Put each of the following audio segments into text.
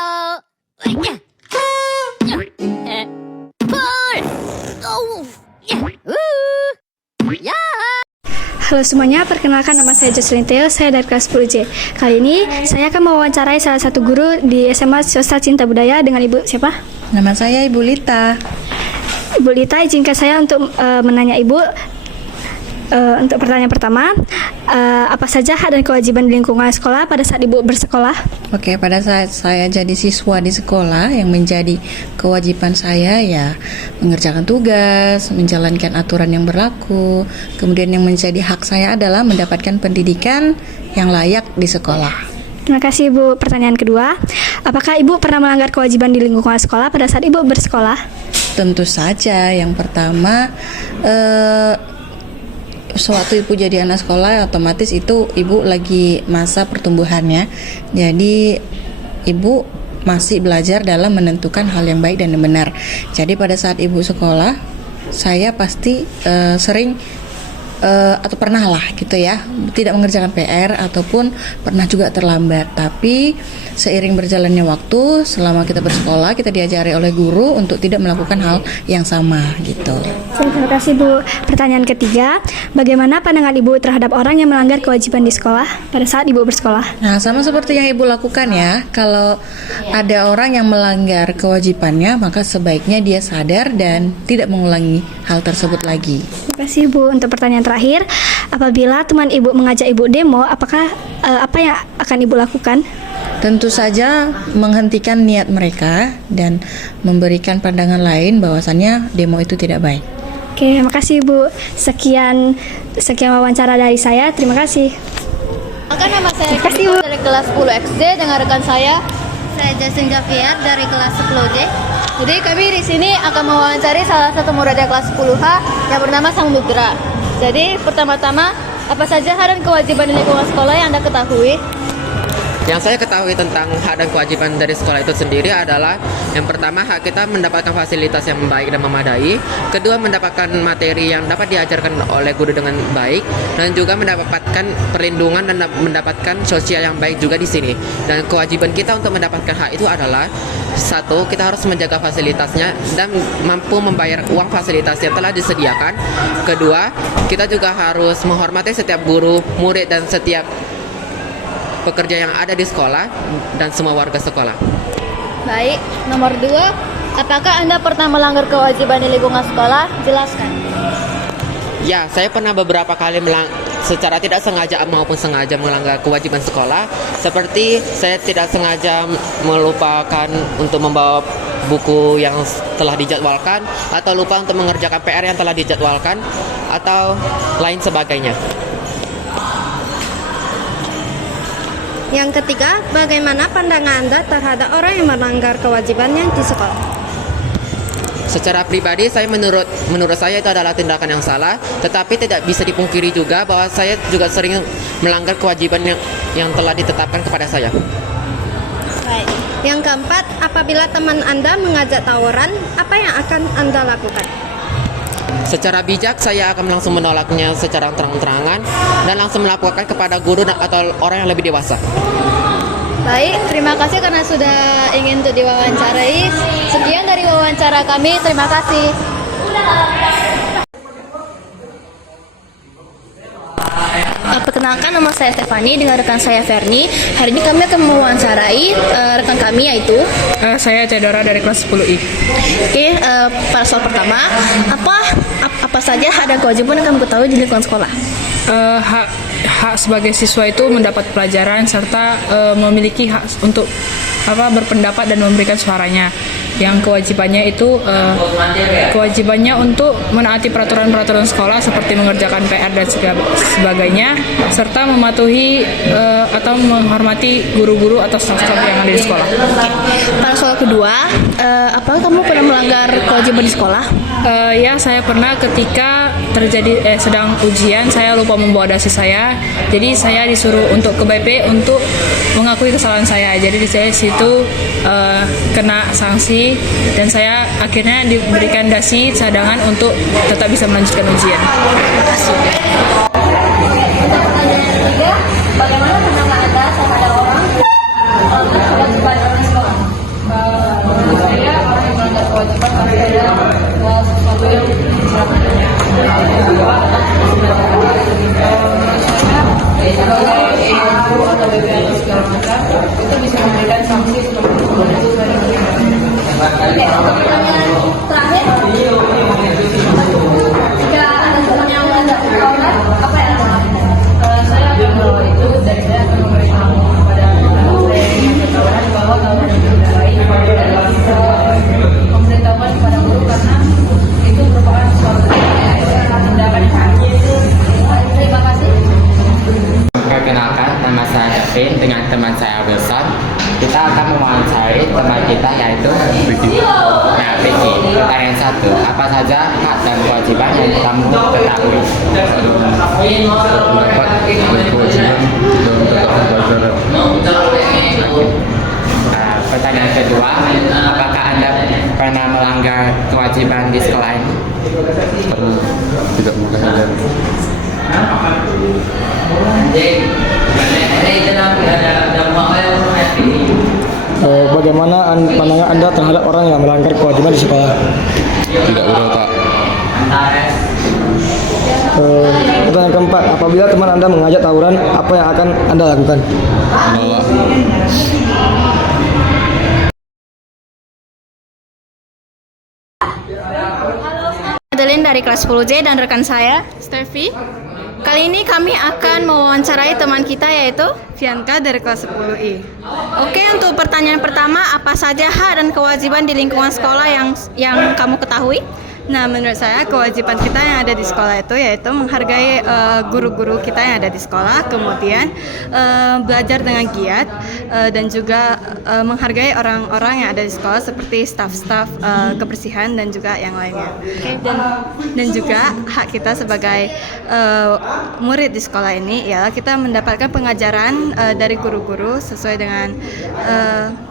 Halo. Pul. Oh. Ya. Halo semuanya, perkenalkan nama saya Jocelyn Theo, saya dari kelas 10J. Kali ini saya akan mewawancarai salah satu guru di SMA Sosial Cinta Budaya dengan Ibu siapa? Nama saya Ibu Lita. Ibu Lita, izinkan saya untuk menanya Ibu untuk pertanyaan pertama, apa saja hak dan kewajiban di lingkungan sekolah pada saat Ibu bersekolah? Oke, pada saat saya jadi siswa di sekolah, yang menjadi kewajiban saya ya mengerjakan tugas, menjalankan aturan yang berlaku. Kemudian yang menjadi hak saya adalah mendapatkan pendidikan yang layak di sekolah. Terima kasih Ibu. Pertanyaan kedua, apakah Ibu pernah melanggar kewajiban di lingkungan sekolah pada saat Ibu bersekolah? Tentu saja, yang pertama sewaktu ibu jadi anak sekolah, otomatis itu ibu lagi masa pertumbuhannya. Jadi ibu masih belajar dalam menentukan hal yang baik dan yang benar. Jadi pada saat ibu sekolah, saya pasti sering atau pernah lah gitu ya, tidak mengerjakan PR ataupun pernah juga terlambat. Tapi seiring berjalannya waktu, selama kita bersekolah, kita diajari oleh guru untuk tidak melakukan hal yang sama gitu. Terima kasih Bu. Pertanyaan ketiga, bagaimana pandangan Ibu terhadap orang yang melanggar kewajiban di sekolah pada saat Ibu bersekolah? Nah, sama seperti yang ibu lakukan ya. Kalau ada orang yang melanggar kewajibannya, maka sebaiknya dia sadar dan tidak mengulangi hal tersebut lagi. Terima kasih Bu. Untuk pertanyaan terakhir, apabila teman Ibu mengajak Ibu demo, apakah apa yang akan Ibu lakukan? Tentu saja menghentikan niat mereka dan memberikan pandangan lain bahwasannya demo itu tidak baik. Oke, terima kasih Bu. Sekian wawancara dari saya. Terima kasih. Maka nama saya Terima kasih, Kiko Bu. dari kelas 10 XD dengan rekan saya Jason Javier dari kelas 10J. Jadi kami di sini akan mewawancari salah satu muridnya kelas 10H yang bernama Sang Nugra. Jadi pertama-tama, apa saja hak dan kewajiban di lingkungan sekolah yang Anda ketahui? Yang saya ketahui tentang hak dan kewajiban dari sekolah itu sendiri adalah yang pertama, hak kita mendapatkan fasilitas yang baik dan memadai. Kedua, mendapatkan materi yang dapat diajarkan oleh guru dengan baik, dan juga mendapatkan perlindungan dan mendapatkan sosial yang baik juga di sini. Dan kewajiban kita untuk mendapatkan hak itu adalah satu, kita harus menjaga fasilitasnya dan mampu membayar uang fasilitas yang telah disediakan. Kedua, kita juga harus menghormati setiap guru, murid, dan setiap pekerja yang ada di sekolah dan semua warga sekolah. Baik, nomor 2, apakah Anda pernah melanggar kewajiban di lingkungan sekolah? Jelaskan. Ya, saya pernah beberapa kali secara tidak sengaja maupun sengaja melanggar kewajiban sekolah. Seperti saya tidak sengaja melupakan untuk membawa buku yang telah dijadwalkan, atau lupa untuk mengerjakan PR yang telah dijadwalkan, atau lain sebagainya. Yang ketiga, bagaimana pandangan Anda terhadap orang yang melanggar kewajibannya di sekolah? Secara pribadi, menurut saya itu adalah tindakan yang salah, tetapi tidak bisa dipungkiri juga bahwa saya juga sering melanggar kewajiban yang telah ditetapkan kepada saya. Baik. Yang keempat, apabila teman Anda mengajak tawuran, apa yang akan Anda lakukan? Secara bijak, saya akan langsung menolaknya secara terang-terangan dan langsung melaporkan kepada guru atau orang yang lebih dewasa. Baik, terima kasih karena sudah ingin untuk diwawancarai. Sekian dari wawancara kami, terima kasih. Perkenalkan, nama saya Stefani dengan rekan saya Ferni. Hari ini kami akan mewawancarai rekan kami yaitu saya Cedora dari kelas 10I. Oke, pada soal pertama, apa saja hak dan kewajiban yang kamu ketahui di lingkungan sekolah? Hak sebagai siswa itu mendapat pelajaran serta memiliki hak untuk berpendapat dan memberikan suaranya. Yang kewajibannya itu kewajibannya untuk menaati peraturan-peraturan sekolah seperti mengerjakan PR dan sebagainya, serta mematuhi atau menghormati guru-guru atau staf-staf yang ada di sekolah. Pada soal kedua, apakah kamu pernah melanggar kewajiban di sekolah? Ya, saya pernah ketika terjadi sedang ujian, saya lupa membawa dasi saya. Jadi saya disuruh untuk ke BP untuk mengakui kesalahan saya. Jadi di situ kena sanksi dan saya akhirnya diberikan dasi cadangan untuk tetap bisa melanjutkan ujian. Terima kasih. Bagaimana pandangan Anda terhadap orang yang melanggar kewajiban orang sekolah? bisa memberikan sanksi Terakhir, jika ada teman yang mengajak tawuran, apa yang Anda lakukan? saya akan membawa itu dan saya akan memberitahu kepada guru yang mengajak tawuran bahwa tawuran itu tidak baik dan bisa memberitahukan kepada guru karena itu merupakan suatu tindakan yang Terima kasih. Perkenalkan, nama saya Kevin dengan teman saya Wilson. Kita akan mewawancari teman kita yaitu Vicky. Nah, Vicky, pertanyaan 1. Apa saja hak dan kewajiban yang kamu ketahui? Pertanyaan kedua, apakah Anda pernah melanggar kewajiban di sekolah ini? Tidak menggunakan Bagaimana pandangan Anda terhadap orang yang melanggar kewajiban di sekolah? tidak berotak. Pertanyaan keempat, apabila teman Anda mengajak tawuran, apa yang akan Anda lakukan? Menolak. Adeline dari kelas 10J dan rekan saya, Steffi. Kali ini kami akan mewawancarai teman kita yaitu Fianka dari kelas 10I. Oke, untuk pertanyaan pertama, apa saja hak dan kewajiban di lingkungan sekolah yang kamu ketahui? Nah, menurut saya kewajiban kita yang ada di sekolah itu yaitu menghargai guru-guru kita yang ada di sekolah, kemudian belajar dengan giat dan juga menghargai orang-orang yang ada di sekolah seperti staf-staf kebersihan dan juga yang lainnya. Dan juga hak kita sebagai murid di sekolah ini ialah kita mendapatkan pengajaran dari guru-guru sesuai dengan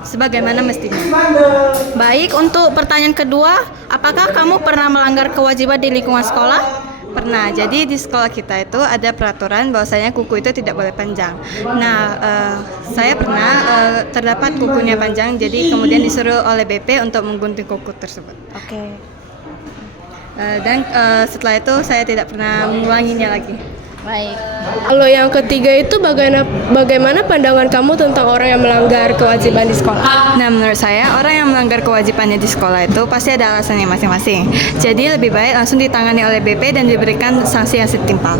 sebagaimana mestinya. Baik, untuk pertanyaan kedua, apakah kamu pernah melanggar kewajiban di lingkungan sekolah? Pernah. Jadi di sekolah kita itu ada peraturan bahwasanya kuku itu tidak boleh panjang. Nah, saya pernah terdapat kukunya panjang, jadi kemudian disuruh oleh BP untuk menggunting kuku tersebut. Oke. Dan setelah itu saya tidak pernah mengulanginya lagi. Baik. Kalau yang ketiga itu bagaimana pandangan kamu tentang orang yang melanggar kewajiban di sekolah? Nah, menurut saya orang yang melanggar kewajibannya di sekolah itu pasti ada alasannya masing-masing. Jadi lebih baik langsung ditangani oleh BP dan diberikan sanksi yang setimpal.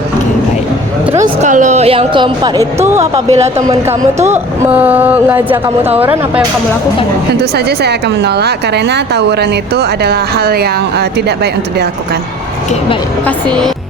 Terus kalau yang keempat itu apabila teman kamu tuh mengajak kamu tawuran, apa yang kamu lakukan? Tentu saja saya akan menolak karena tawuran itu adalah hal yang tidak baik untuk dilakukan. Oke, baik. Terima kasih.